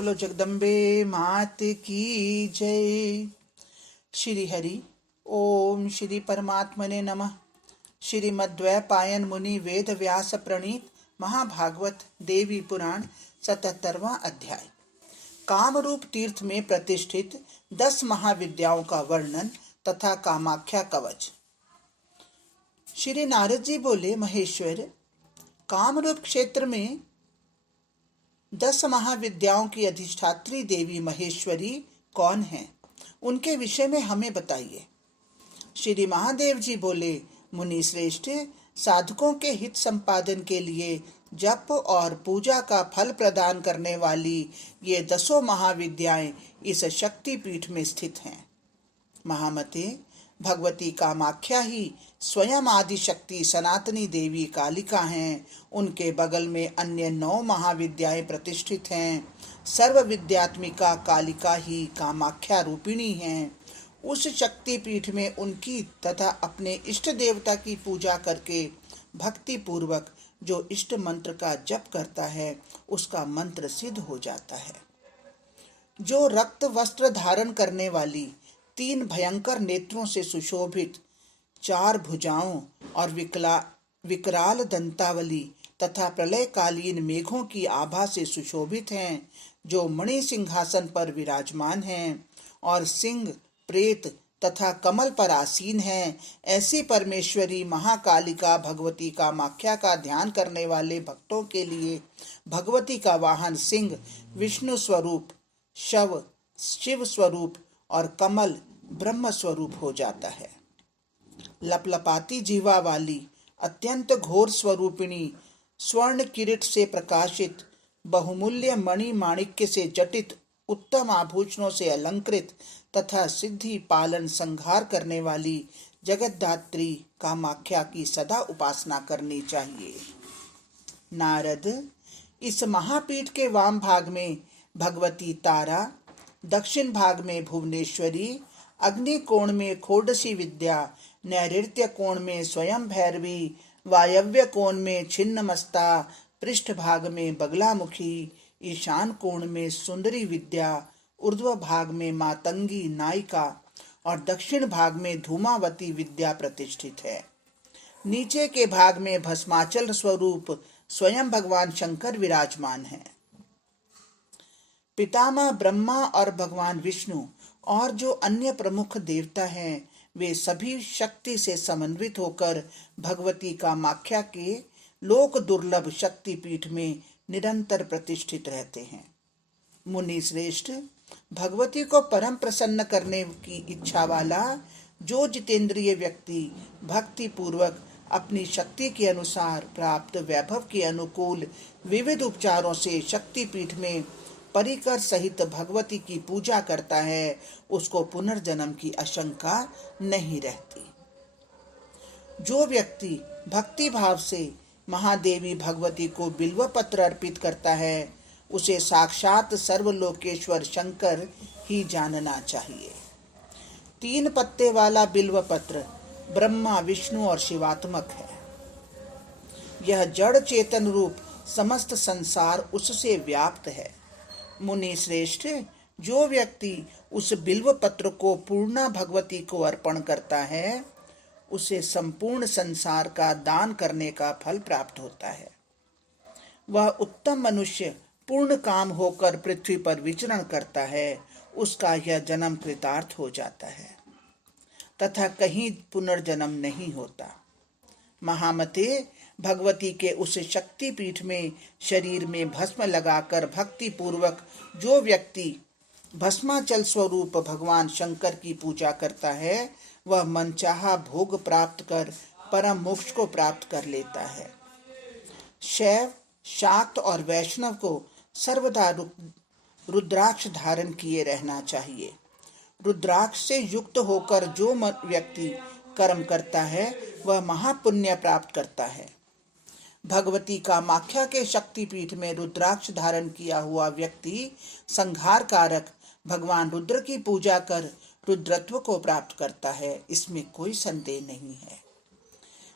बोलो जगदम्बे मात की जय। श्री हरि ओम श्री परमात्मने नमः। श्रीमद्वैपायन मुनि वेद व्यास प्रणीत महाभागवत देवी पुराण 77वां अध्याय। कामरूप तीर्थ में प्रतिष्ठित 10 महाविद्याओं का वर्णन तथा कामाख्या कवच। श्री नारद जी बोले, महेश्वर, कामरूप क्षेत्र में 10 महाविद्याओं की अधिष्ठात्री देवी महेश्वरी कौन है? उनके विषय में हमें बताइए। श्री महादेव जी बोले, मुनि श्रेष्ठ, साधकों के हित संपादन के लिए जप और पूजा का फल प्रदान करने वाली ये 10 महाविद्याएं इस शक्तिपीठ में स्थित हैं। महामते, भगवती कामाख्या ही स्वयं आदि शक्ति सनातनी देवी कालिका हैं। उनके बगल में अन्य 9 महाविद्याएं प्रतिष्ठित हैं। सर्व विद्यात्मिका कालिका ही कामाख्या रूपिणी हैं। उस शक्तिपीठ में उनकी तथा अपने इष्ट देवता की पूजा करके भक्ति पूर्वक जो इष्ट मंत्र का जप करता है उसका मंत्र सिद्ध हो जाता है। जो रक्त वस्त्र धारण करने वाली 3 भयंकर नेत्रों से सुशोभित, 4 भुजाओं और विकराल दंतावली तथा प्रलयकालीन मेघों की आभा से सुशोभित हैं, जो मणि सिंहासन पर विराजमान हैं और सिंह, प्रेत तथा कमल पर आसीन हैं, ऐसी परमेश्वरी महाकालिका भगवती कामाख्या का ध्यान करने वाले भक्तों के लिए भगवती का वाहन सिंह विष्णु स्वरूप, शव शिव स्वरूप और कमल ब्रह्म स्वरूप हो जाता है। लपलपाती जीवा वाली अत्यंत घोर स्वरूपिणी, स्वर्ण किरीट से प्रकाशित, बहुमूल्य मणि माणिक्य से जटित, उत्तम आभूषणों से अलंकृत तथा सिद्धि पालन संहार करने वाली जगतधात्री कामाख्या की सदा उपासना करनी चाहिए। नारद, इस महापीठ के वाम भाग में भगवती तारा, दक्षिण भाग में भुवनेश्वरी, अग्नि कोण में खोडसी विद्या, नैऋत्य कोण में स्वयं भैरवी, वायव्य कोण में छिन्नमस्ता, पृष्ठ भाग में बगलामुखी, ईशान कोण में सुंदरी विद्या, ऊर्ध्व भाग में मातंगी नायिका और दक्षिण भाग में धूमावती विद्या प्रतिष्ठित है। नीचे के भाग में भस्माचल स्वरूप स्वयं भगवान शंकर विराजमान है। पितामह ब्रह्मा और भगवान विष्णु और जो अन्य प्रमुख देवता हैं, वे सभी शक्ति से समन्वित होकर भगवती कामाख्या के लोक दुर्लभ शक्तिपीठ में निरंतर प्रतिष्ठित रहते हैं। मुनि श्रेष्ठ, भगवती को परम प्रसन्न करने की इच्छा वाला जो जितेंद्रिय व्यक्ति भक्ति पूर्वक अपनी शक्ति के अनुसार प्राप्त वैभव के अनुकूल विविध उपचारों से शक्तिपीठ में परिकर सहित भगवती की पूजा करता है, उसको पुनर्जन्म की आशंका नहीं रहती। जो व्यक्ति भक्ति भाव से महादेवी भगवती को बिल्व पत्र अर्पित करता है, उसे साक्षात सर्वलोकेश्वर शंकर ही जानना चाहिए। 3 पत्ते वाला बिल्व पत्र ब्रह्मा, विष्णु और शिवात्मक है। यह जड़ चेतन रूप समस्त संसार उससे व्याप्त है। मुनि श्रेष्ठ, जो व्यक्ति उस बिल्व पत्र को पूर्णा भगवती को अर्पण करता है, उसे संपूर्ण संसार का दान करने का फल प्राप्त होता है। वह उत्तम मनुष्य पूर्ण काम होकर पृथ्वी पर विचरण करता है, उसका यह जन्म कृतार्थ हो जाता है तथा कहीं पुनर्जन्म नहीं होता। महामते, भगवती के उस शक्तिपीठ में शरीर में भस्म लगाकर भक्ति पूर्वक जो व्यक्ति भस्माचल स्वरूप भगवान शंकर की पूजा करता है, वह मनचाहा भोग प्राप्त कर परम मोक्ष को प्राप्त कर लेता है। शैव, शाक्त और वैष्णव को सर्वदा रुद्राक्ष धारण किए रहना चाहिए। रुद्राक्ष से युक्त होकर जो व्यक्ति कर्म करता है, वह महापुण्य प्राप्त करता है। भगवती कामाख्या के शक्तिपीठ में रुद्राक्ष धारण किया हुआ व्यक्ति संहार कारक भगवान रुद्र की पूजा कर रुद्रत्व को प्राप्त करता है, इसमें कोई संदेह नहीं है।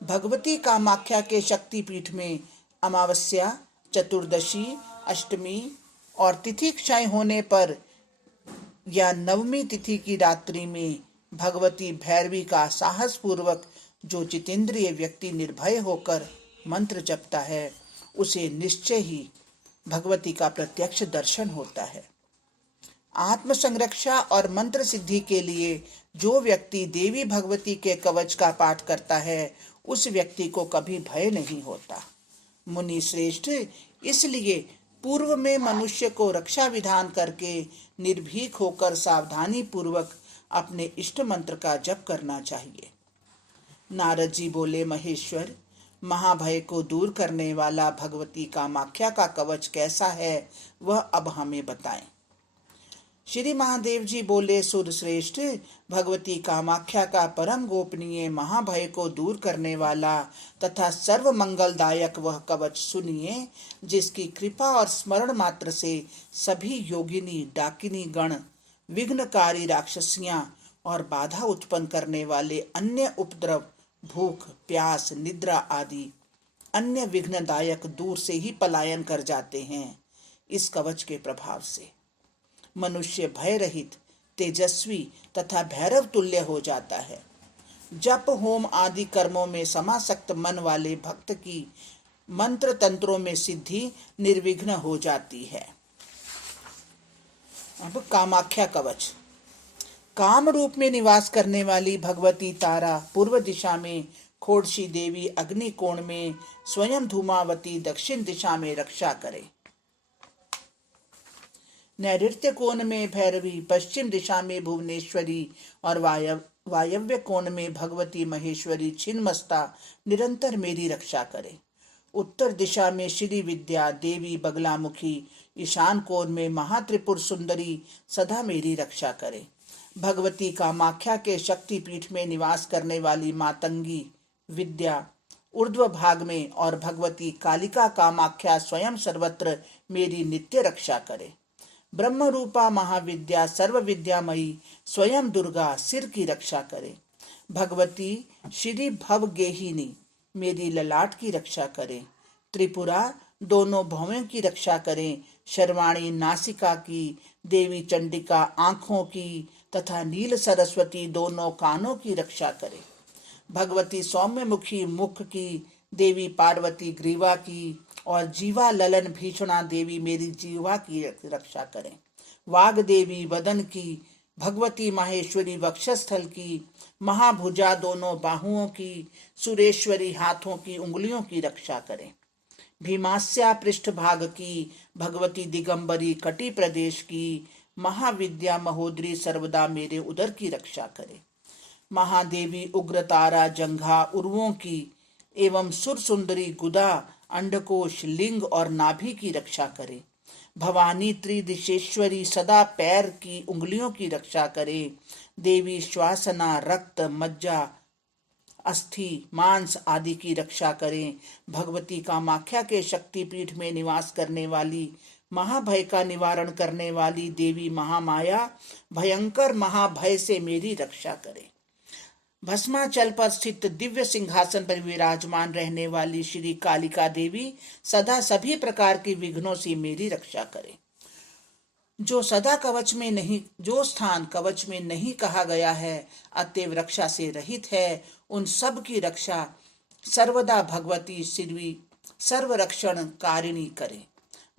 भगवती कामाख्या के शक्तिपीठ में अमावस्या, चतुर्दशी, अष्टमी और तिथि क्षय होने पर या नवमी तिथि की रात्रि में भगवती भैरवी का साहस पूर्वक जो जितेंद्रिय व्यक्ति निर्भय होकर मंत्र जपता है, उसे निश्चय ही भगवती का प्रत्यक्ष दर्शन होता है। आत्म संरक्षा और मंत्र सिद्धि के लिए जो व्यक्ति देवी भगवती के कवच का पाठ करता है, उस व्यक्ति को कभी भय नहीं होता। मुनि श्रेष्ठ, इसलिए पूर्व में मनुष्य को रक्षा विधान करके निर्भीक होकर सावधानी पूर्वक अपने इष्ट मंत्र का जप करना चाहिए। नारद जी बोले, महेश्वर, महाभय को दूर करने वाला भगवती कामाख्या का कवच कैसा है, वह अब हमें बताएं। श्री महादेव जी बोले, सूरश्रेष्ठ, भगवती कामाख्या का परम गोपनीय महाभय को दूर करने वाला तथा सर्व मंगलदायक वह कवच सुनिए, जिसकी कृपा और स्मरण मात्र से सभी योगिनी डाकिनी गण, विघ्नकारी राक्षसियां और बाधा उत्पन्न करने वाले अन्य उपद्रव, भूख, प्यास, निद्रा आदि अन्य विघ्नदायक दूर से ही पलायन कर जाते हैं। इस कवच के प्रभाव से मनुष्य भय रहित, तेजस्वी तथा भैरव तुल्य हो जाता है। जप, होम आदि कर्मों में समासक्त मन वाले भक्त की मंत्र तंत्रों में सिद्धि निर्विघ्न हो जाती है। अब कामाख्या कवच। काम रूप में निवास करने वाली भगवती तारा पूर्व दिशा में, खोड़शी देवी अग्नि कोण में, स्वयं धूमावती दक्षिण दिशा में रक्षा करे। नैऋत्य कोण में भैरवी, पश्चिम दिशा में भुवनेश्वरी और वायव्य कोण में भगवती महेश्वरी छिन्नमस्ता निरंतर मेरी रक्षा करे। उत्तर दिशा में श्री विद्या देवी बगलामुखी, ईशान कोण में महात्रिपुर सुंदरी सदा मेरी रक्षा करे। भगवती कामाख्या के शक्तिपीठ में निवास करने वाली मातंगी विद्या ऊर्ध्व भाग में और भगवती कालिका कामाख्या स्वयं सर्वत्र मेरी नित्य रक्षा करे। ब्रह्म रूपा महाविद्या सर्व विद्यामयी स्वयं दुर्गा सिर की रक्षा करे। भगवती श्री भवगेहिनी मेरी ललाट की रक्षा करे। त्रिपुरा दोनों भवों की रक्षा करें। शर्वाणी नासिका की, देवी चंडिका आंखों की तथा नील सरस्वती दोनों कानों की रक्षा करे। भगवती सौम्य मुखी मुख की, देवी पार्वती ग्रीवा की और जीवा ललन भीषणा देवी मेरी जीवा की रक्षा करें। वाग देवी वदन की, भगवती माहेश्वरी वक्षस्थल की, महाभुजा दोनों बाहुओं की, सुरेश्वरी हाथों की उंगलियों की रक्षा करें। भीमास्या पृष्ठभाग की, भगवती दिगंबरी कटी प्रदेश की, महाविद्या महोदरी सर्वदा मेरे उदर की रक्षा करे। महादेवी उग्रतारा जंघा उर्वों की एवं सुर सुंदरी गुदा अंडकोश लिंग और नाभि की रक्षा करे। भवानी त्रिदिशेश्वरी सदा पैर की उंगलियों की रक्षा करे। देवी श्वासना रक्त मज्जा अस्थि मांस आदि की रक्षा करें। भगवती कामाख्या के शक्तिपीठ में निवास करने वाली, महाभय का निवारण करने वाली देवी महामाया भयंकर महाभय से मेरी रक्षा करे। भस्माचल पर स्थित दिव्य सिंहासन पर विराजमान रहने वाली श्री कालिका देवी सदा सभी प्रकार के विघ्नों से मेरी रक्षा करे। जो स्थान कवच में नहीं कहा गया है, अतएव रक्षा से रहित है, उन सब की रक्षा सर्वदा भगवती श्री सर्वरक्षण कारिणी करे।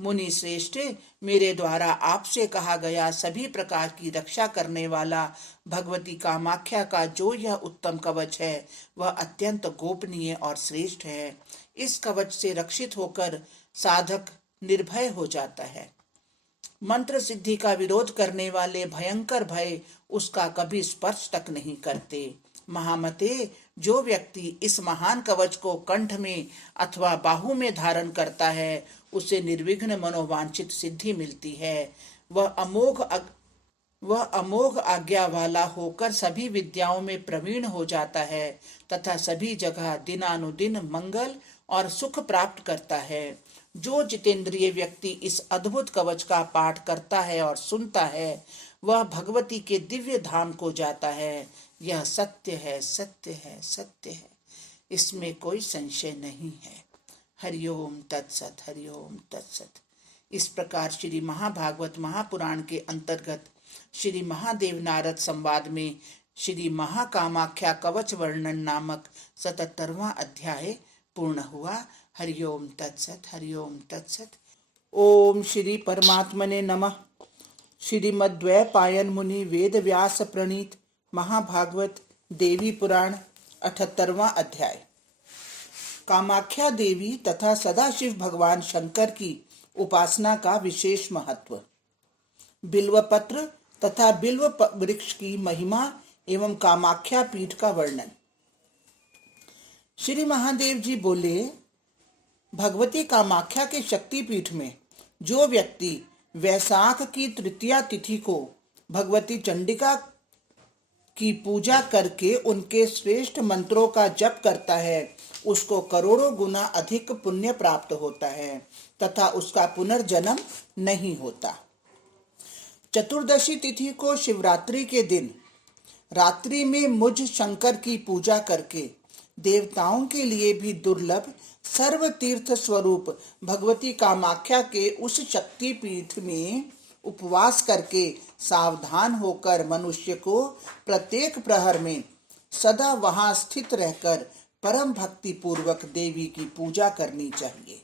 मुनि श्रेष्ठ, मेरे द्वारा आपसे कहा गया सभी प्रकार की रक्षा करने वाला भगवती कामाख्या का जो यह उत्तम कवच है, वह अत्यंत गोपनीय और श्रेष्ठ है। इस कवच से रक्षित होकर साधक निर्भय हो जाता है। मंत्र सिद्धि का विरोध करने वाले भयंकर भय उसका कभी स्पर्श तक नहीं करते। महामते, जो व्यक्ति इस महान कवच को कंठ में अथवा बाहु में धारण करता है, उसे निर्विघ्न मनोवांछित सिद्धि मिलती है। वह अमोघ आज्ञा वाला होकर सभी विद्याओं में प्रवीण हो जाता है तथा सभी जगह दिनानुदिन मंगल और सुख प्राप्त करता है। जो जितेंद्रिय व्यक्ति इस अद्भुत कवच का पाठ करता है और सुनता है, वह भगवती के दिव्य धाम को जाता है। यह सत्य है, सत्य है, सत्य है, इसमें कोई संशय नहीं है। हरिओम तत्सत, हरिओम तत्सत। इस प्रकार श्री महाभागवत महापुराण के अंतर्गत श्री महादेव नारद संवाद में श्री महाकामाख्या कवच वर्णन नामक 77वां अध्याय पूर्ण हुआ। हरिओम तत्सत, हरिओम तत्सत। ओम श्री परमात्मने नमः। श्रीमद्वैपायन मुनि वेद व्यास प्रणीत महाभागवत देवी पुराण 78वां अध्याय। कामाख्या देवी तथा सदाशिव भगवान शंकर की उपासना का विशेष महत्व। बिल्वपत्र तथा बिल्व वृक्ष की महिमा एवं कामाख्या पीठ का वर्णन। श्री महादेव जी बोले, भगवती कामाख्या के शक्ति पीठ में जो व्यक्ति वैशाख की तृतीया तिथि को भगवती चंडिका की पूजा करके उनके श्रेष्ठ मंत्रों का जप करता है, उसको करोड़ों गुना अधिक पुण्य प्राप्त होता है तथा उसका पुनर्जन्म नहीं होता। चतुर्दशी तिथि को शिवरात्रि के दिन रात्रि में मुझ शंकर की पूजा करके देवताओं के लिए भी दुर्लभ सर्व तीर्थ स्वरूप भगवती कामाख्या के उस शक्ति पीठ में उपवास करके सावधान होकर मनुष्य को प्रत्येक प्रहर में सदा वहां स्थित रहकर परम भक्ति पूर्वक देवी की पूजा करनी चाहिए।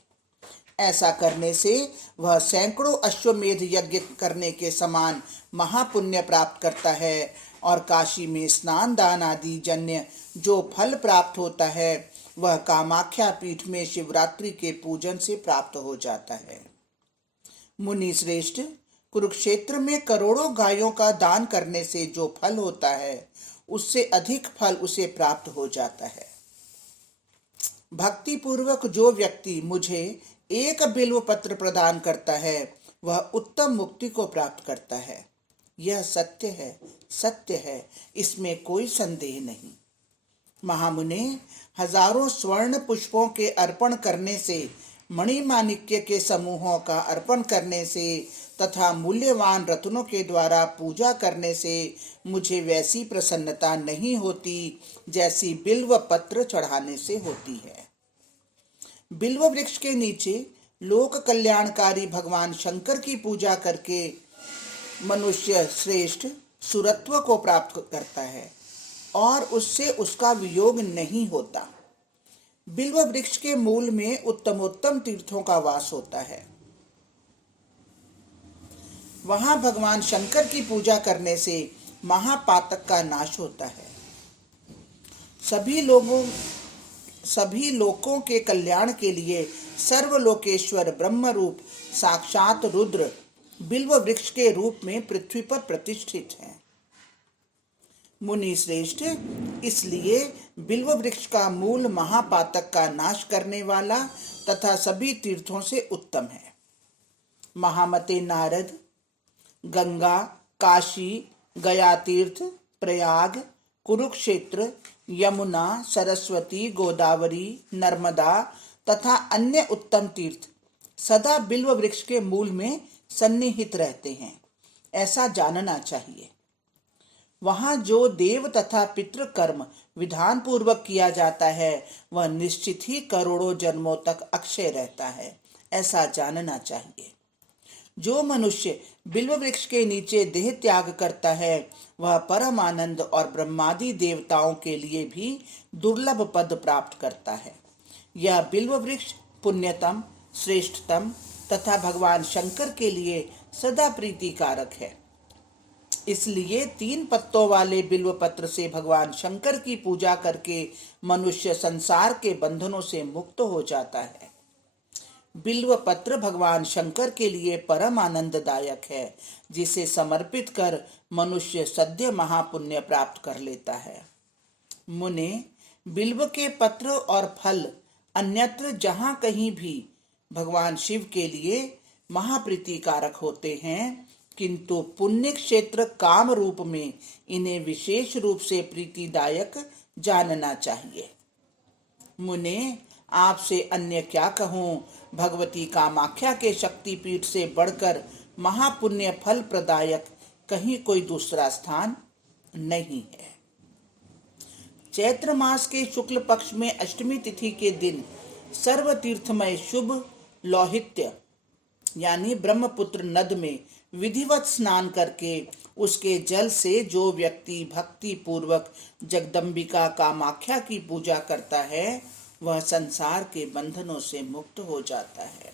ऐसा करने से वह सैकड़ों अश्वमेध यज्ञ करने के समान महापुण्य प्राप्त करता है और काशी में स्नान दान आदि जन्य जो फल प्राप्त होता है वह कामाख्या पीठ में शिवरात्रि के पूजन से प्राप्त हो जाता है। मुनि श्रेष्ठ, कुरुक्षेत्र में करोड़ों गायों का दान करने से जो फल होता है उससे अधिक फल उसे प्राप्त हो जाता है। भक्ति पूर्वक जो व्यक्ति मुझे एक बिल्व पत्र प्रदान करता है वह उत्तम मुक्ति को प्राप्त करता है। यह सत्य है, सत्य है, इसमें कोई संदेह नहीं। महामुने, हजारों स्वर्ण पुष्पों के अर्पण करने से, मणिमाणिक्य के समूहों का अर्पण करने से तथा मूल्यवान रत्नों के द्वारा पूजा करने से मुझे वैसी प्रसन्नता नहीं होती जैसी बिल्व पत्र चढ़ाने से होती है। बिल्व वृक्ष के नीचे लोक कल्याणकारी भगवान शंकर की पूजा करके मनुष्य श्रेष्ठ सुरत्व को प्राप्त करता है और उससे उसका वियोग नहीं होता। बिल्व वृक्ष के मूल में उत्तमोत्तम तीर्थों का वास होता है। वहां भगवान शंकर की पूजा करने से महापातक का नाश होता है। सभी लोकों के कल्याण के लिए सर्वलोकेश्वर ब्रह्म रूप साक्षात रुद्र बिल्व वृक्ष के रूप में पृथ्वी पर प्रतिष्ठित है। मुनि श्रेष्ठ, इसलिए बिल्व वृक्ष का मूल महापातक का नाश करने वाला तथा सभी तीर्थों से उत्तम है। महामते नारद, गंगा, काशी, गया तीर्थ, प्रयाग, कुरुक्षेत्र, यमुना, सरस्वती, गोदावरी, नर्मदा तथा अन्य उत्तम तीर्थ सदा बिल्व वृक्ष के मूल में सन्निहित रहते हैं, ऐसा जानना चाहिए। वहां जो देव तथा पितृ कर्म विधान पूर्वक किया जाता है वह निश्चित ही करोड़ों जन्मों तक अक्षय रहता है, ऐसा जानना चाहिए। जो मनुष्य बिल्व वृक्ष के नीचे देह त्याग करता है वह परम आनंद और ब्रह्मादि देवताओं के लिए भी दुर्लभ पद प्राप्त करता है। यह बिल्व वृक्ष पुण्यतम, श्रेष्ठतम तथा भगवान शंकर के लिए सदा प्रीतिकारक है। इसलिए 3 पत्तों वाले बिल्व पत्र से भगवान शंकर की पूजा करके मनुष्य संसार के बंधनों से मुक्त हो जाता है। बिल्व पत्र भगवान शंकर के लिए परम आनंददायक है, जिसे समर्पित कर मनुष्य सद्य महापुण्य प्राप्त कर लेता है। मुने, बिल्व के पत्र और फल अन्यत्र जहाँ कहीं भी भगवान शिव के लिए महाप्रीतिकारक होते हैं, किंतु पुण्य क्षेत्र काम रूप में इन्हें विशेष रूप से प्रीतिदायक जानना चाहिए। मुने, आपसे अन्य क्या कहूँ, भगवती कामाख्या के शक्तिपीठ से बढ़कर महापुण्य फल प्रदायक कहीं कोई दूसरा स्थान नहीं है। चैत्र मास के शुक्ल पक्ष में अष्टमी तिथि के दिन सर्व तीर्थमय शुभ लौहित्य यानी ब्रह्मपुत्र नद में विधिवत स्नान करके उसके जल से जो व्यक्ति भक्ति पूर्वक जगदम्बिका कामाख्या की पूजा करता है वह संसार के बंधनों से मुक्त हो जाता है।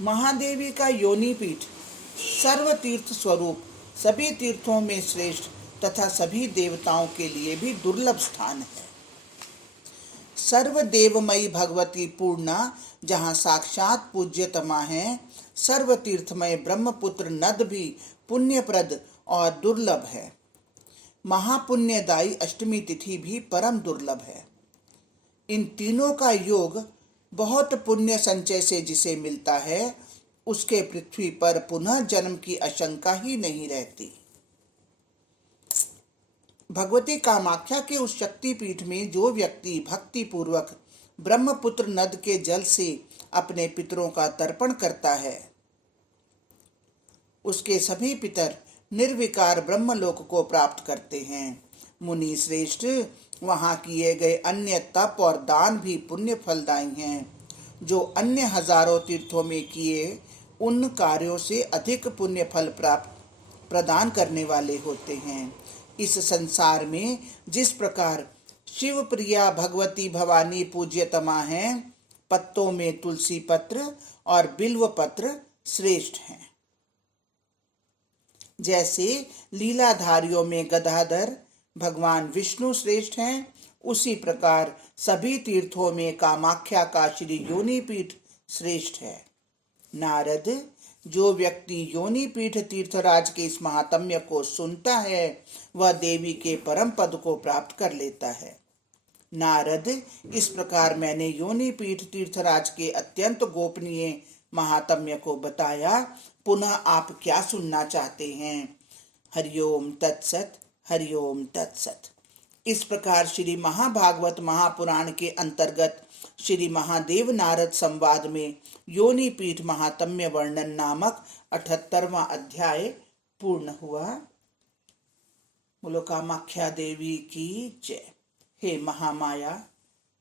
महादेवी का योनि पीठ सर्व तीर्थ स्वरूप सभी तीर्थों में श्रेष्ठ तथा सभी देवताओं के लिए भी दुर्लभ स्थान है। सर्व देवमयी भगवती पूर्णा जहाँ साक्षात पूज्यतमा है, सर्व तीर्थमय ब्रह्मपुत्र नद भी पुण्यप्रद और दुर्लभ है। महापुण्यदायी अष्टमी तिथि भी परम दुर्लभ है। इन तीनों का योग बहुत पुण्य संचय से जिसे मिलता है उसके पृथ्वी पर पुनः जन्म की आशंका ही नहीं रहती। भगवती कामाख्या के उस शक्तिपीठ में जो व्यक्ति भक्ति पूर्वक ब्रह्मपुत्र नद के जल से अपने पितरों का तर्पण करता है उसके सभी पितर निर्विकार ब्रह्मलोक को प्राप्त करते हैं। मुनि श्रेष्ठ, वहां किए गए अन्य तप और दान भी पुण्य फलदायी हैं, जो अन्य हजारों तीर्थों में किए उन कार्यों से अधिक पुण्य फल प्राप्त प्रदान करने वाले होते हैं। इस संसार में जिस प्रकार शिव प्रिया भगवती भवानी पूज्यतमा है, पत्तों में तुलसी पत्र और बिल्व पत्र श्रेष्ठ हैं। जैसे लीलाधारियों में गदाधर भगवान विष्णु श्रेष्ठ हैं, उसी प्रकार सभी तीर्थों में कामाख्या का श्री योनि पीठ श्रेष्ठ है। नारद, जो व्यक्ति योनि पीठ तीर्थराज के इस महात्म्य को सुनता है वह देवी के परम पद को प्राप्त कर लेता है। नारद, इस प्रकार मैंने योनि पीठ तीर्थराज के अत्यंत गोपनीय महात्म्य को बताया। पुनः आप क्या सुनना चाहते हैं? हरिओम तत्सत, हरिओम तत्सत। इस प्रकार श्री महाभागवत महापुराण के अंतर्गत श्री महादेव नारद संवाद में योनि पीठ महात्म्य वर्णन नामक 78वां अध्याय पूर्ण हुआ। बोलो कामाख्या देवी की जय। हे महामाया,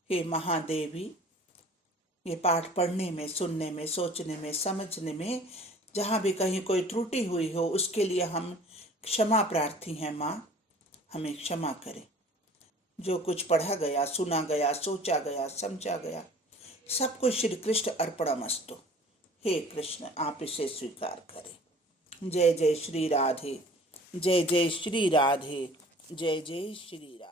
हे महादेवी, ये पाठ पढ़ने में, सुनने में, सोचने में, समझने में जहाँ भी कहीं कोई त्रुटि हुई हो उसके लिए हम क्षमा प्रार्थी हैं। माँ, हमें क्षमा करें। जो कुछ पढ़ा गया, सुना गया, सोचा गया, समझा गया, सब कुछ श्री कृष्ण अर्पणमस्तु। हे कृष्ण, आप इसे स्वीकार करें। जय जय श्री राधे, जय जय श्री राधे, जय जय श्री राधे।